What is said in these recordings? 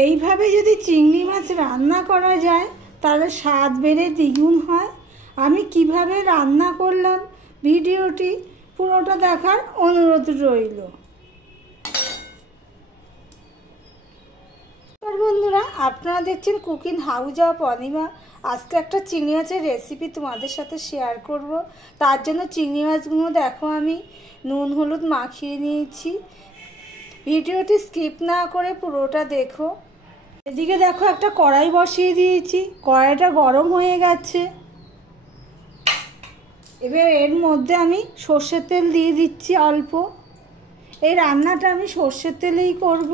এইভাবে যদি চিংড়ি মাছ রান্না করা যায় তাহলে স্বাদ বেড়ে দ্বিগুণ হয়। আমি কিভাবে রান্না করলাম ভিডিওটি পুরোটা দেখার অনুরোধ রইল। বন্ধুরা, আপনারা দেখছেন কুকিং হাউস অফ অনিমা। আজকে একটা চিংড়ি মাছের রেসিপি তোমাদের সাথে শেয়ার করব। তার জন্য চিংড়ি মাছগুলো দেখো আমি নুন হলুদ মাখিয়ে নিয়েছি। ভিডিওটি স্কিপ না করে পুরোটা দেখো। এদিকে দেখো একটা কড়াই বসিয়ে দিয়েছি, কড়াইটা গরম হয়ে গেছে। এবার এর মধ্যে আমি সর্ষের তেল দিয়ে দিচ্ছি অল্প। এই রান্নাটা আমি সর্ষের তেলেই করব।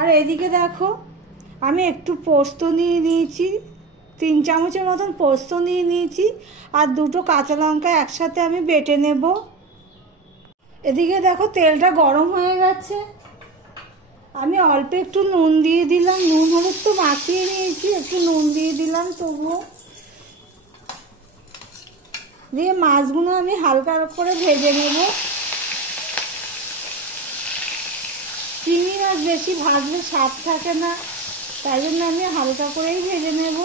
আর এদিকে দেখো আমি একটু পোস্ত নিয়ে নিয়েছি, 3 চামচের মতন পোস্ত নিয়ে নিয়েছি। আর 2টো কাঁচা লঙ্কা একসাথে আমি বেটে নেব। এদিকে দেখো তেলটা গরম হয়ে গেছে। আমি অল্প একটু নুন দিয়ে দিলাম, নুন হলুদ তো মাখিয়ে নিয়েছি, একটু নুন দিয়ে দিলাম তবুও। দিয়ে মাছগুলো আমি হালকা করে ভেজে নেব। চিংড়ি মাছ বেশি ভাজলে স্বাদ থাকে না, তাই জন্য আমি হালকা করেই ভেজে নেব।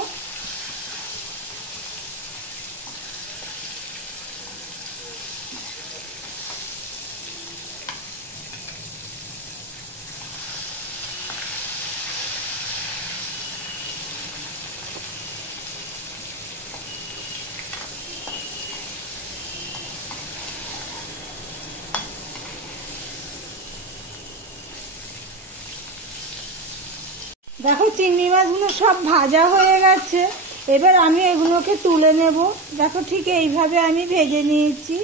দেখো চিংড়ি মাছগুলো সব ভাজা হয়ে গেছে। এবার আমি এগুলোকে তুলে নেব। দেখো ঠিক এইভাবে আমি ভেজে নিয়েছি।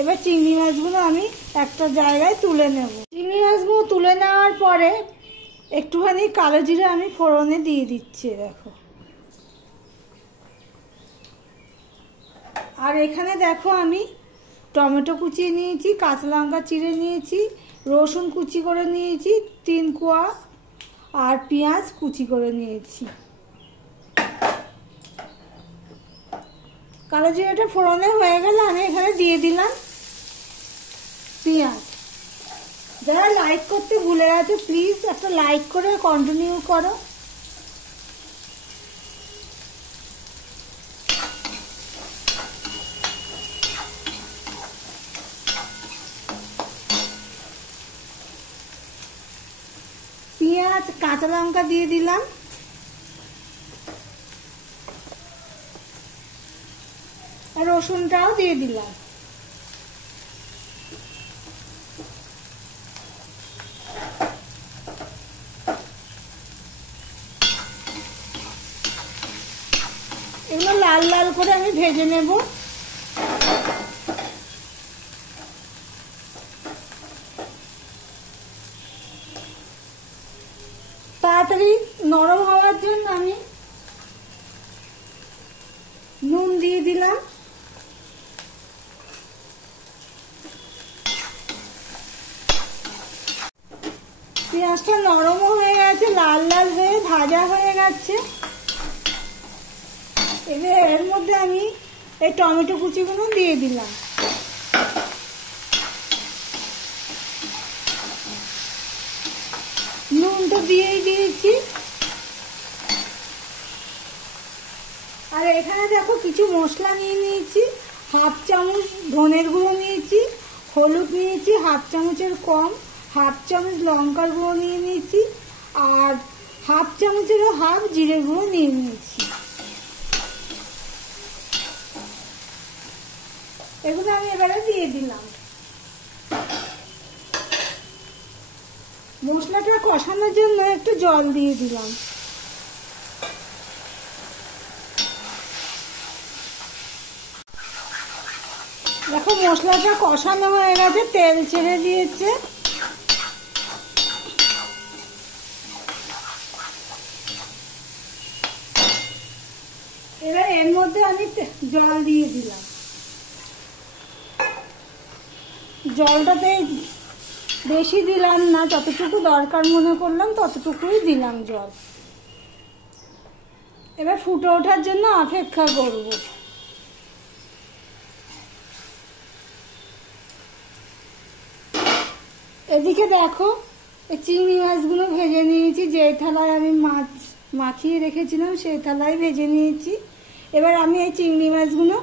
এবার চিংড়ি মাছগুলো আমি একটা জায়গায় তুলে নেব। চিংড়ি মাছগুলো তুলে নেওয়ার পরে একটুখানি কালো জিরা আমি ফোড়নে দিয়ে দিচ্ছি দেখো। আর এখানে দেখো আমি টমেটো কুচিয়ে নিয়েছি, কাঁচা লঙ্কা চিড়ে নিয়েছি, রসুন কুচি করে নিয়েছি 3 কোয়া, আর পেঁয়াজ কুচি করে নিয়েছি। কালো জিরাটা ফোড়নে হয়ে গেলে আমি এখানে দিয়ে দিলাম পেঁয়াজ। যারা লাইক করতে ভুলে গেছে প্লিজ একটা লাইক করে কন্টিনিউ করো। পেঁয়াজ কাঁচা লঙ্কা দিয়ে দিলাম। আর রসুনটাও দিয়ে দিলাম। এগুলো লাল লাল করে আমি ভেজে নেব। তাড়াতাড়ি নরম হওয়ার জন্য আমি নুন দিয়ে দিলাম। পেঁয়াজটা নরমও হয়ে গেছে, লাল লাল হয়ে ভাজা হয়ে গেছে। এবার এর মধ্যে আমি এই টমেটো কুচিগুলো দিয়ে দিলাম। নুন তো দিয়েই দিয়েছি। আর এখানে দেখো কিছু মশলা নিয়ে নিয়েছি। 1/2 চামচ ধনের গুঁড়ো নিয়েছি, হলুদ নিয়েছি 1/2 চামচের কম, 1/2 চামচ লঙ্কার গুঁড়ো নিয়ে নিয়েছি, আর 1/2 চামচেরও হাফ জিরে গুঁড়ো নিয়ে নিয়েছি। এগুলো আমি এবারে দিয়ে দিলাম। মশলাটা কষানোর জন্য একটু জল দিয়ে দিলাম। দেখো মশলাটা কষানো হয়ে গেছে, তেল ছেড়ে দিয়েছে। এবার এর মধ্যে আমি জল দিয়ে দিলাম। জলটাতে বেশি দিলাম না, যতটুকু দরকার মনে করলাম ততটুকুই দিলাম জল। এবার ফুটে ওঠার জন্য অপেক্ষা করব। এদিকে দেখো এই চিংড়ি মাছগুলো ভেজে নিয়েছি, যেই থালায় আমি মাছ মাখিয়ে রেখেছিলাম সেই থালায় ভেজে নিয়েছি। এবার আমি এই চিংড়ি মাছগুলো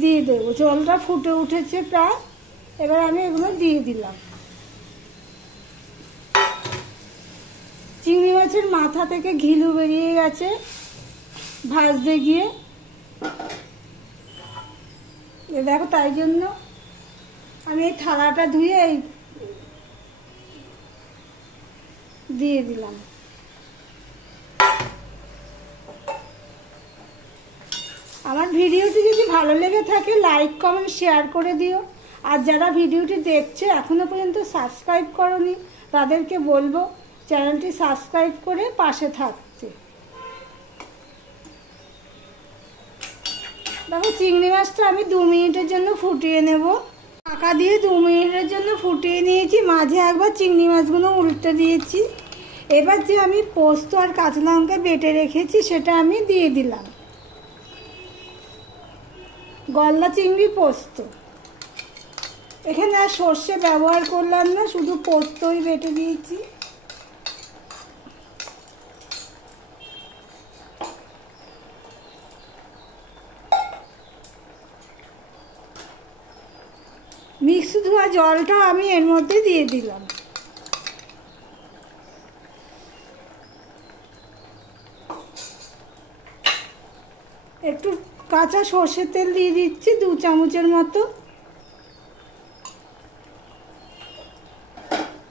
দিয়ে দেবো। জলটা ফুটে উঠেছে প্রায়, এবার আমি এগুলো দিয়ে দিলাম। চিংড়ি মাছের মাথা থেকে ঘিলু বেরিয়ে গেছে ভাজতে গিয়ে, দেখো, তাই জন্য আমি এই থালাটা ধুয়ে এই দিয়ে দিলাম। আমার ভিডিওটি যদি ভালো লেগে থাকে লাইক কমেন্ট শেয়ার করে দিও। আর যারা ভিডিওটি দেখছে এখনো পর্যন্ত সাবস্ক্রাইব করনি তাদেরকে বলবো চ্যানেলটি সাবস্ক্রাইব করে পাশে থাকতে। দেখো চিংড়ি মাছটা আমি 2 মিনিটের জন্য ফুটিয়ে নেব। ঢাকা দিয়ে 2 মিনিটের জন্য ফুটিয়ে নিয়েছি, মাঝে একবার চিংড়ি মাছগুলো উল্টে দিয়েছি। এবার যে আমি পোস্ত আর কাঁচা লঙ্কা বেটে রেখেছি সেটা আমি দিয়ে দিলাম। গলদা চিংড়ি পোস্ত, এখানে আর সর্ষে ব্যবহার করলাম না, শুধু পোস্তই বেটে দিয়েছি। মিক্স ধোয়া জলটা আমি এর মধ্যে দিয়ে দিলাম। একটু কাঁচা সর্ষের তেল দিয়ে দিচ্ছি 2 চামচের মতো,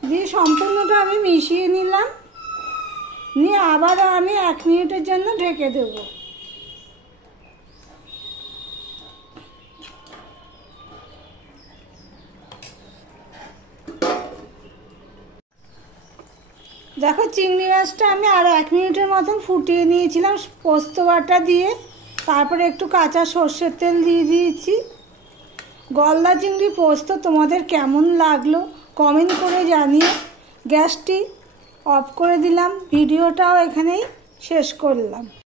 দিয়ে সম্পূর্ণটা আমি মিশিয়ে নিলাম। নিয়ে আবারও আমি 1 মিনিটের জন্য ঢেকে দেব। দেখো চিংড়ি মাছটা আমি আর 1 মিনিটের মতন ফুটিয়ে নিয়েছিলাম পোস্ত বাটা দিয়ে, তারপরে একটু কাঁচা সর্ষের তেল দিয়ে দিয়েছি। গলদা চিংড়ি পোস্ত তোমাদের কেমন লাগলো কমেন্ট করে জানিয়ে গ্যাসটি অফ করে দিলাম। ভিডিওটাও এখানেই শেষ করলাম।